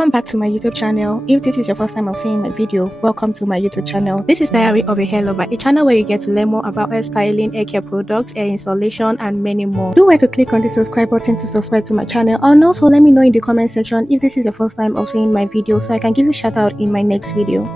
Welcome back to my YouTube channel. If this is your first time of seeing my video, welcome to my YouTube channel. This is Diary of a Hair Lover, a channel where you get to learn more about hair styling, hair care products, hair installation, and many more. Do where to click on the subscribe button to subscribe to my channel, and also let me know in the comment section if this is your first time of seeing my video so I can give you a shout out in my next video.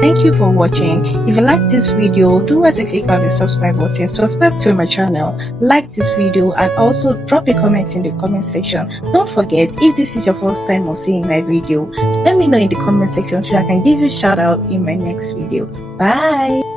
Thank you for watching. If you like this video, do well to click on the subscribe button, subscribe to my channel, like this video, and also drop a comment in the comment section. Don't forget, if this is your first time of seeing my video, let me know in the comment section so I can give you a shout out in my next video. Bye.